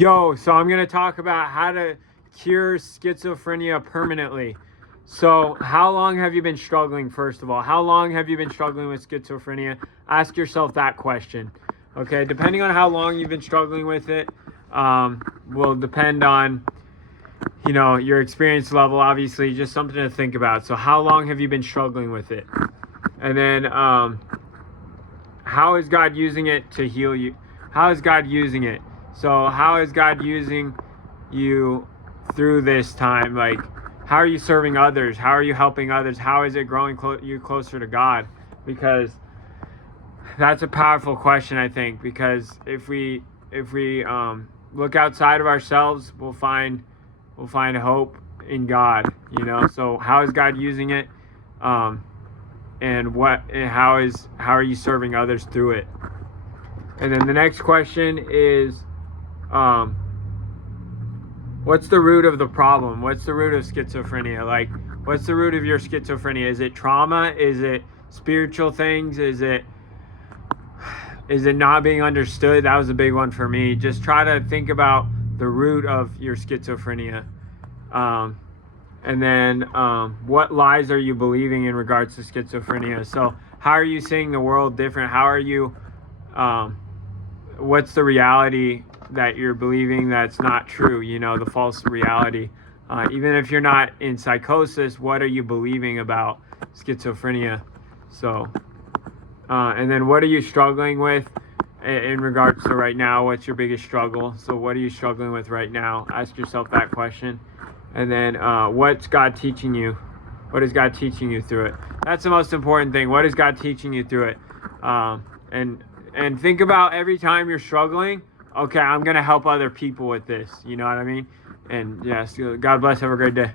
So I'm going to talk about how to cure schizophrenia permanently. So how long have you been struggling, first of all? How long have you been struggling with schizophrenia? Ask yourself that question. Okay, depending on how long you've been struggling with it, will depend on, your experience level, obviously, just something to think about. So how long have you been struggling with it? And then how is God using it to heal you? How is God using it? So how is God using you through this time? Like, how are you serving others? How are you helping others? How is it growing you closer to God? Because that's a powerful question, I think. Because if we look outside of ourselves, we'll find hope in God. So how is God using it? And how are you serving others through it? And then the next question is, what's the root of the problem? What's the root of schizophrenia? Like, what's the root of your schizophrenia? Is it trauma? Is it spiritual things? Is it not being understood? That was a big one for me. Just try to think about the root of your schizophrenia. And then what lies are you believing in regards to schizophrenia? So how are you seeing the world different? How are you, what's the reality that you're believing that's not true, the false reality? Even if you're not in psychosis, what are you believing about schizophrenia? So, and then what are you struggling with in regards to right now? What's your biggest struggle? So what are you struggling with right now? Ask yourself that question. And then what's God teaching you? What is God teaching you through it? That's the most important thing. What is God teaching you through it? And think about every time you're struggling, okay, I'm going to help other people with this. You know what I mean? And yes, God bless. Have a great day.